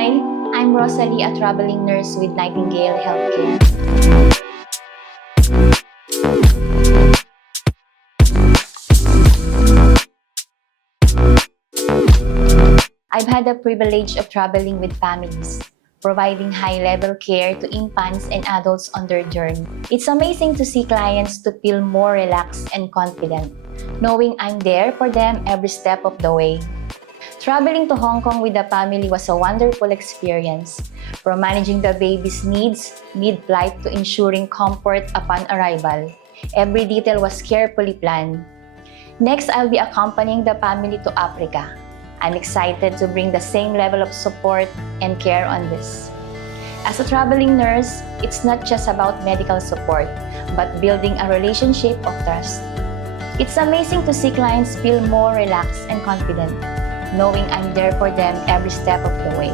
Hi, I'm Rosalie, a traveling nurse with Nightingale Healthcare. I've had the privilege of traveling with families, providing high-level care to infants and adults on their journey. It's amazing to see clients to feel more relaxed and confident, knowing I'm there for them every step of the way. Traveling to Hong Kong with the family was a wonderful experience, from managing the baby's needs mid-flight to ensuring comfort upon arrival. Every detail was carefully planned. Next, I'll be accompanying the family to Africa. I'm excited to bring the same level of support and care on this. As a traveling nurse, it's not just about medical support, but building a relationship of trust. It's amazing to see clients feel more relaxed and confident, knowing I'm there for them every step of the way.